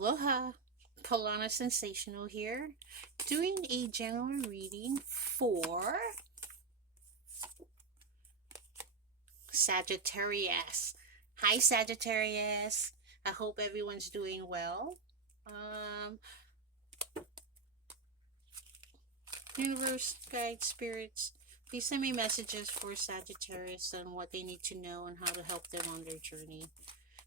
Aloha, Polana Sensational here, doing a general reading for Sagittarius. Hi, Sagittarius. I hope everyone's doing well. Um, Universe, guides, spirits, please send me messages for Sagittarius on what they need to know and how to help them on their journey.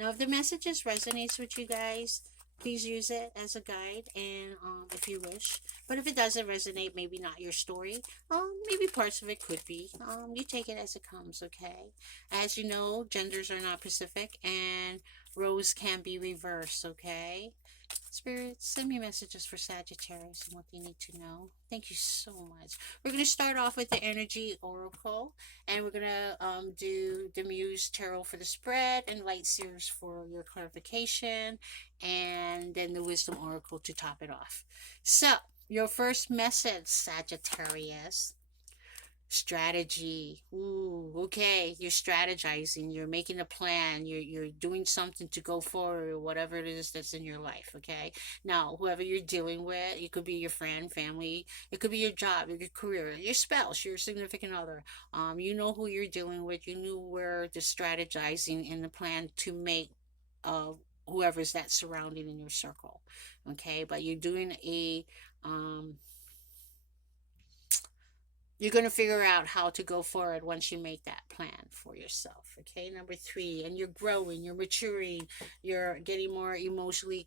Now, if the messages resonates with you guys, please use it as a guide, and if you wish. But if it doesn't resonate, maybe not your story. Maybe parts of it could be. You take it as it comes, okay? As you know, genders are not specific, and roles can be reversed, okay? Spirits, send me messages for Sagittarius and what they need to know. Thank you so much. We're going to start off with the Energy Oracle, and we're going to do the Muse Tarot for the spread and Light Seers for your clarification, and then the Wisdom Oracle to top it off. So, your first message, Sagittarius. Strategy. Ooh, okay. You're strategizing. You're making a plan. You're doing something to go forward, whatever it is that's in your life. Okay. Now, whoever you're dealing with, it could be your friend, family. It could be your job, your career, your spouse, your significant other. You know who you're dealing with. You knew where the strategizing and the plan to make. Whoever's that surrounding in your circle. Okay. But you're doing you're going to figure out how to go forward once you make that plan for yourself. Okay, number 3, and you're growing, you're maturing, you're getting more emotionally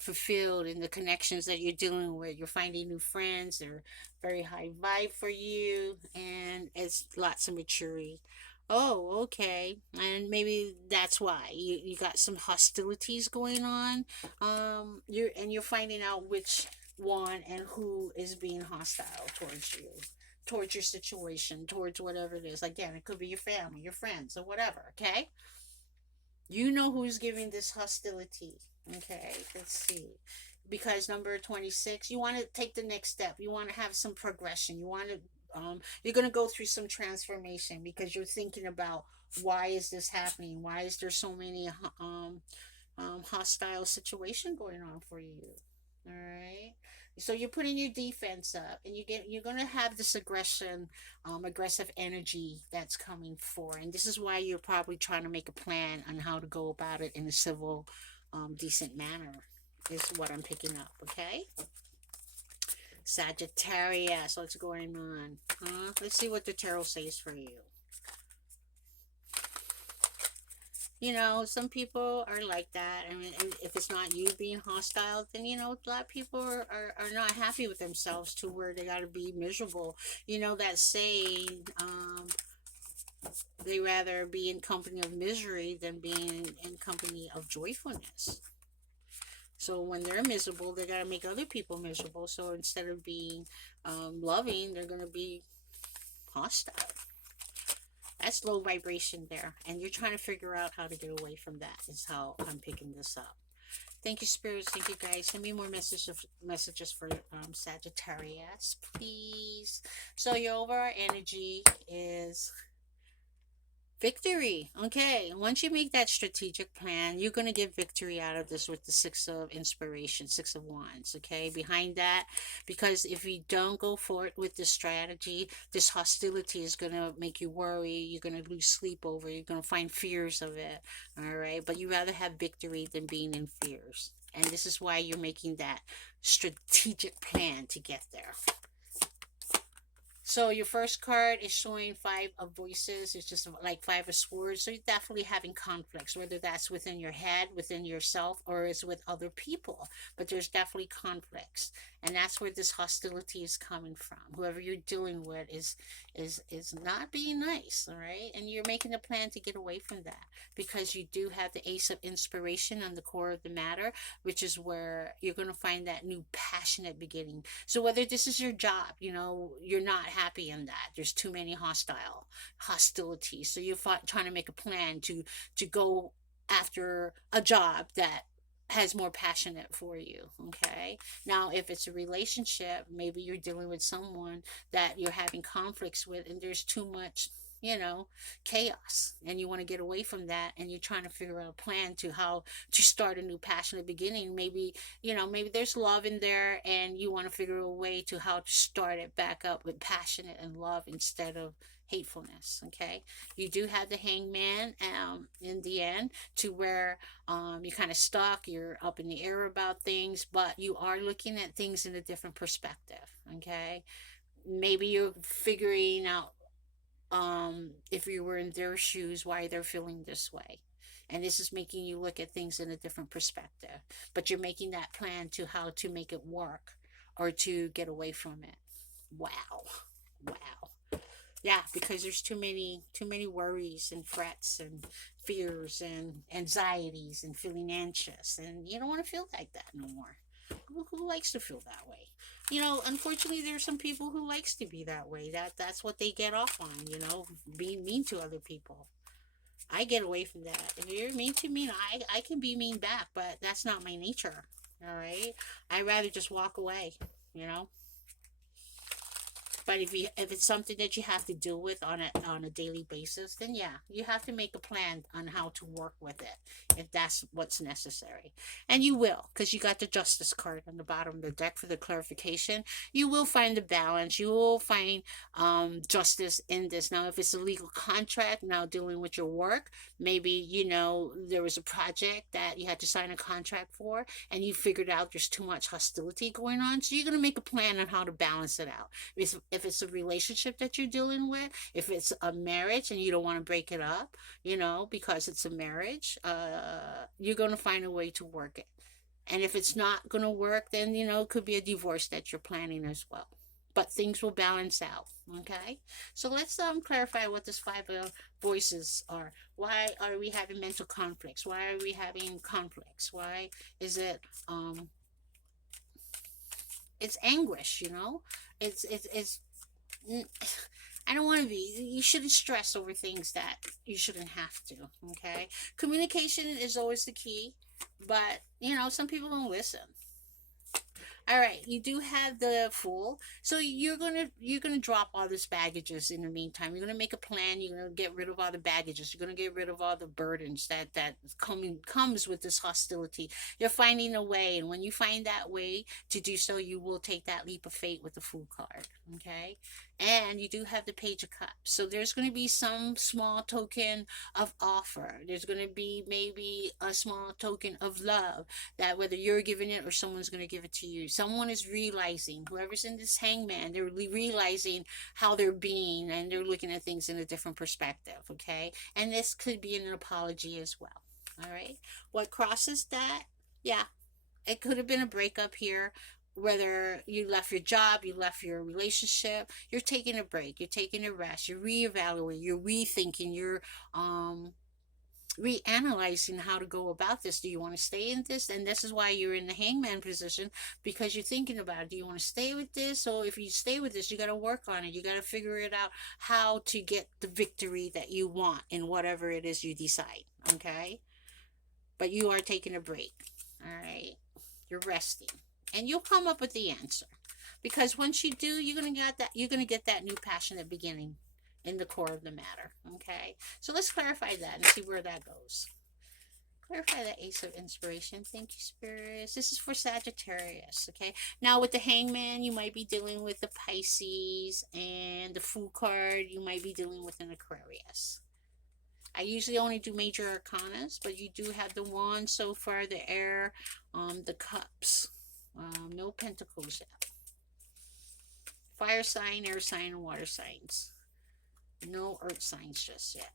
fulfilled in the connections that you're dealing with. You're finding new friends. They're very high vibe for you, and it's lots of maturity. Oh, okay. And maybe that's why you got some hostilities going on. You're finding out which one and who is being hostile towards you, towards your situation, towards whatever it is. Again, it could be your family, your friends, or whatever, okay? You know who's giving this hostility. Okay, let's see. Because number 26, you want to take the next step. You want to have some progression. You're going to go through some transformation because you're thinking about, why is this happening? Why is there so many hostile situation going on for you? All right. So you're putting your defense up, and you're gonna have this aggressive energy that's coming forward, and this is why you're probably trying to make a plan on how to go about it in a civil, decent manner. Is what I'm picking up. Okay. Sagittarius, what's going on? Let's see what the tarot says for you. Some people are like that. I mean, and if it's not you being hostile, then, a lot of people are not happy with themselves to where they got to be miserable. That saying, they rather be in company of misery than being in company of joyfulness. So when they're miserable, they got to make other people miserable. So instead of being loving, they're going to be hostile. That's low vibration there, and you're trying to figure out how to get away from that. Is how I'm picking this up. Thank you, spirits. Thank you, guys. Send me more messages for Sagittarius, please. So your overall energy is victory. Okay, once you make that strategic plan, you're going to get victory out of this with the 6 of inspiration, 6 of wands. Okay, behind that, because if you don't go forward with this strategy, this hostility is going to make you worry. You're going to lose sleep over it. You're going to find fears of it. All right, but you rather have victory than being in fears, and this is why you're making that strategic plan to get there. So your first card is showing 5 of voices. It's just like 5 of swords. So you're definitely having conflicts, whether that's within your head, within yourself, or it's with other people. But there's definitely conflicts, and that's where this hostility is coming from. Whoever you're dealing with is not being nice, all right? And you're making a plan to get away from that because you do have the Ace of Inspiration on the core of the matter, which is where you're going to find that new passionate beginning. So whether this is your job, you're not happy in that. There's too many hostilities. So you're trying to make a plan to go after a job that has more passionate for you. Okay. Now, if it's a relationship, maybe you're dealing with someone that you're having conflicts with, and there's too much, chaos, and you want to get away from that, and you're trying to figure out a plan to how to start a new passionate beginning. Maybe, maybe there's love in there, and you want to figure a way to how to start it back up with passionate and love instead of hatefulness. Okay, you do have the hangman in the end, to where you're kind of stuck, you're up in the air about things, but you are looking at things in a different perspective. Okay, maybe you're figuring out, if you were in their shoes, why they're feeling this way, and this is making you look at things in a different perspective, but you're making that plan to how to make it work or to get away from it. Wow. Wow. Yeah, because there's too many worries and frets and fears and anxieties and feeling anxious, and you don't want to feel like that no more. Who likes to feel that way? Unfortunately, there's some people who likes to be that way. That's what they get off on, being mean to other people. I get away from that. If you're mean to me, I can be mean back, but that's not my nature. All right, I'd rather just walk away. You know. But if it's something that you have to deal with on a daily basis, then yeah, you have to make a plan on how to work with it, if that's what's necessary. And you will, because you got the justice card on the bottom of the deck for the clarification. You will find the balance. You will find justice in this. Now, if it's a legal contract, now dealing with your work, maybe there was a project that you had to sign a contract for, and you figured out there's too much hostility going on. So you're gonna make a plan on how to balance it out. If it's a relationship that you're dealing with, if it's a marriage and you don't want to break it up, because it's a marriage, you're going to find a way to work it. And if it's not going to work, then, it could be a divorce that you're planning as well. But things will balance out. Okay. So let's clarify what this five voices are. Why are we having mental conflicts? Why are we having conflicts? Why is it it's anguish. It's I don't want to be. You shouldn't stress over things that you shouldn't have to. Okay, communication is always the key, but some people don't listen. All right, you do have the Fool, so you're gonna drop all this baggages in the meantime. You're gonna make a plan. You're gonna get rid of all the baggages. You're gonna get rid of all the burdens that comes with this hostility. You're finding a way, and when you find that way to do so, you will take that leap of faith with the Fool card. Okay, and you do have the Page of Cups, so there's gonna be some small token of offer. There's gonna be maybe a small token of love, that whether you're giving it or someone's going to give it to you. Someone is realizing, whoever's in this hangman, they're realizing how they're being, and they're looking at things in a different perspective. Okay, and this could be an apology as well. All right, what crosses that? Yeah, it could have been a breakup here. Whether you left your job, you left your relationship, you're taking a break, you're taking a rest, you're reevaluating, you're rethinking, you're reanalyzing how to go about this. Do you want to stay in this? And this is why you're in the hangman position, because you're thinking about it. Do you want to stay with this? So if you stay with this, you got to work on it. You got to figure it out, how to get the victory that you want in whatever it is you decide. Okay, but you are taking a break. All right, you're resting, and you'll come up with the answer, because once you do, you're gonna get that new passionate beginning in the core of the matter. Okay, so let's clarify that and see where that goes. Clarify the Ace of Inspiration. Thank you, spirits. This is for Sagittarius. Okay, now with the hangman, you might be dealing with the Pisces, and the Fool card, you might be dealing with an Aquarius. I usually only do major arcanas, but you do have the wand so far, the air, the cups, no pentacles yet. Fire sign, air sign, and water signs. No earth signs just yet.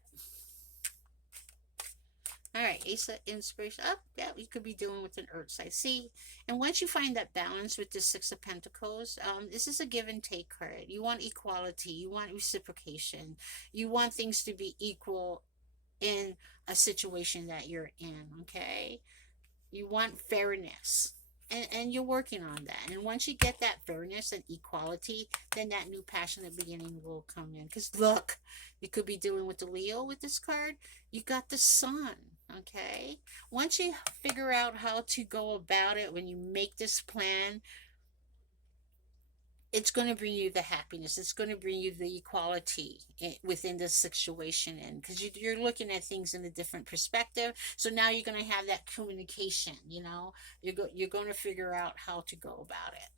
All right, Ace of Inspiration. Oh, yeah, we could be dealing with an earth sign. See, and once you find that balance with the Six of Pentacles, this is a give and take card. You want equality. You want reciprocation. You want things to be equal in a situation that you're in. Okay, you want fairness. And you're working on that. And once you get that fairness and equality, then that new passionate beginning will come in. Because look, you could be dealing with the Leo with this card. You got the Sun. Okay, once you figure out how to go about it, when you make this plan, it's going to bring you the happiness. It's going to bring you the equality within the situation, and because you're looking at things in a different perspective. So now you're going to have that communication. You're going to figure out how to go about it.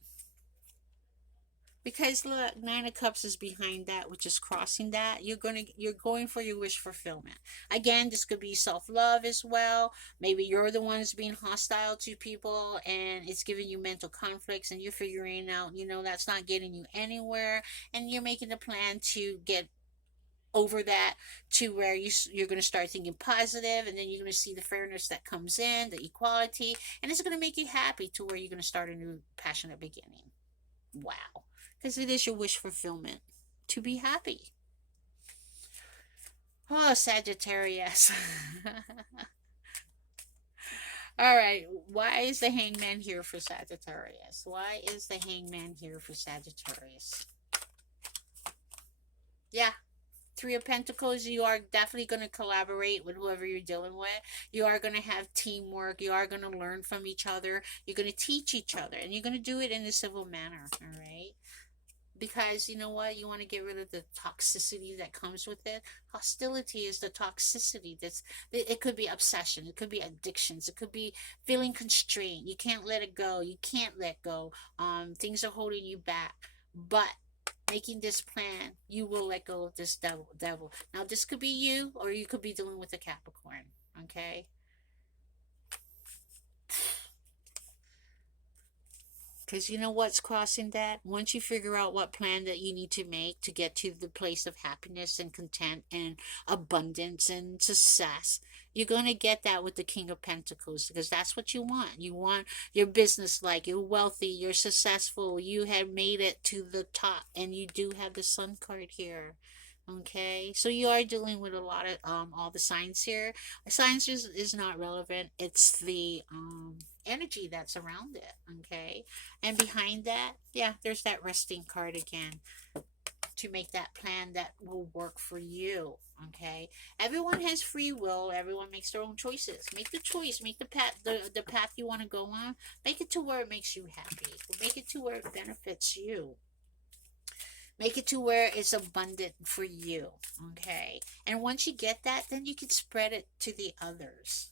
Because look, Nine of Cups is behind that, which is crossing that. You're going for your wish fulfillment. Again, this could be self love as well. Maybe you're the ones being hostile to people, and it's giving you mental conflicts, and you're figuring out, that's not getting you anywhere, and you're making a plan to get over that, to where you're going to start thinking positive, and then you're going to see the fairness that comes in, the equality, and it's going to make you happy to where you're going to start a new passionate beginning. Wow. Because it is your wish fulfillment to be happy. Oh, Sagittarius. All right. Why is the hangman here for Sagittarius? Why is the hangman here for Sagittarius? Yeah. Three of Pentacles, you are definitely going to collaborate with whoever you're dealing with. You are going to have teamwork. You are going to learn from each other. You're going to teach each other. And you're going to do it in a civil manner. All right. Because you know what, you want to get rid of the toxicity that comes with it. Hostility is the toxicity. It could be obsession, it could be addictions, it could be feeling constrained. You can't let it go, you can't let go. Things are holding you back, but making this plan, you will let go of this devil. Now this could be you, or you could be dealing with a Capricorn. Okay. Because you know what's crossing that? Once you figure out what plan that you need to make to get to the place of happiness and content and abundance and success, you're going to get that with the King of Pentacles, because that's what you want. You want your business, like you're wealthy, you're successful, you have made it to the top, and you do have the Sun card here. Okay, so you are dealing with a lot of all the signs here. Science is not relevant. It's the energy that's around it. Okay, and behind that, yeah, there's that resting card again, to make that plan that will work for you. Okay, everyone has free will. Everyone makes their own choices. Make the choice. Make the path you want to go on. Make it to where it makes you happy. Make it to where it benefits you. Make it to where it's abundant for you. Okay, and once you get that, then you can spread it to the others.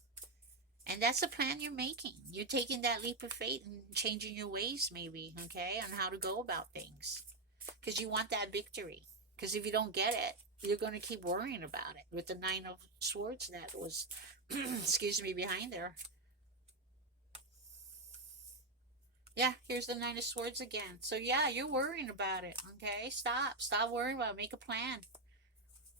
And that's the plan you're making. You're taking that leap of faith and changing your ways, maybe, okay, on how to go about things. Because you want that victory. Because if you don't get it, you're going to keep worrying about it. With the Nine of Swords that was, excuse me, behind there. Yeah, here's the Nine of Swords again. So yeah, you're worrying about it, okay? Stop worrying about it. Make a plan.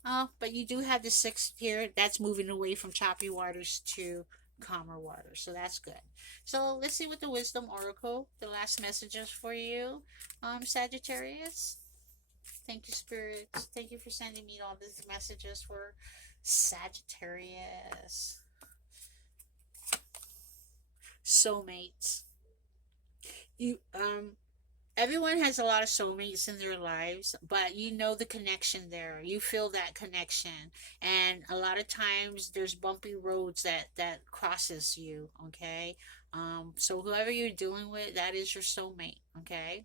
Oh, but you do have the sixth here. That's moving away from choppy waters to calmer waters. So that's good. So let's see what the Wisdom Oracle, the last messages for you, Sagittarius. Thank you, spirits. Thank you for sending me all these messages for Sagittarius. Soulmates. You everyone has a lot of soulmates in their lives, but you know the connection there. You feel that connection, and a lot of times there's bumpy roads that crosses you. Okay, so whoever you're dealing with, that is your soulmate. Okay,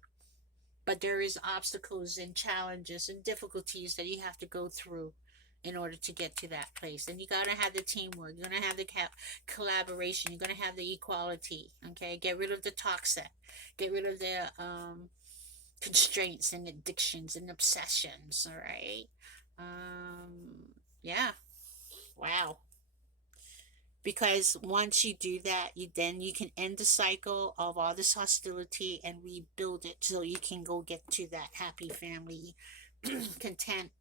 but there is obstacles and challenges and difficulties that you have to go through in order to get to that place. And you got to have the teamwork, you're going to have the collaboration, you're going to have the equality. Okay, get rid of the toxic, get rid of the constraints and addictions and obsessions. All right. Yeah. Wow. Because once you do that, you can end the cycle of all this hostility and rebuild it, so you can go get to that happy family, content,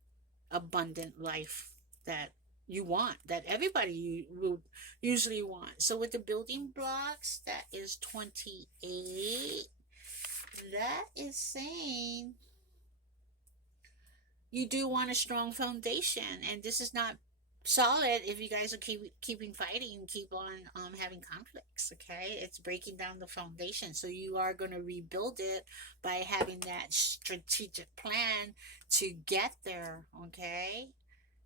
abundant life that you want, that everybody would usually want. So with the building blocks, that is 28. That is saying you do want a strong foundation, and this is not solid if you guys are keeping fighting and keep on having conflicts. Okay, it's breaking down the foundation, so you are going to rebuild it by having that strategic plan to get there. Okay,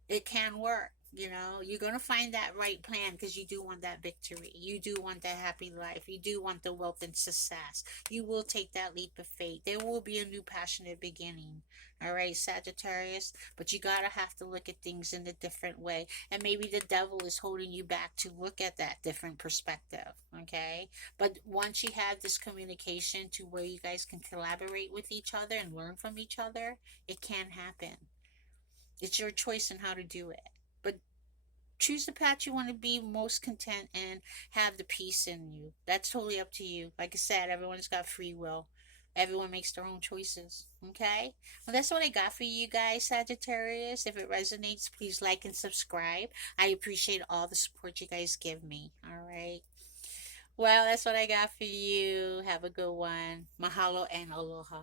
it can work. You know, you're going to find that right plan because you do want that victory. You do want that happy life. You do want the wealth and success. You will take that leap of faith. There will be a new passionate beginning. All right, Sagittarius. But you got to have to look at things in a different way. And maybe the devil is holding you back to look at that different perspective. Okay. But once you have this communication to where you guys can collaborate with each other and learn from each other, it can happen. It's your choice on how to do it. But choose the path you want to be most content and have the peace in you. That's totally up to you. Like I said, everyone's got free will. Everyone makes their own choices. Okay? Well, that's what I got for you guys, Sagittarius. If it resonates, please like and subscribe. I appreciate all the support you guys give me. All right. Well, that's what I got for you. Have a good one. Mahalo and aloha.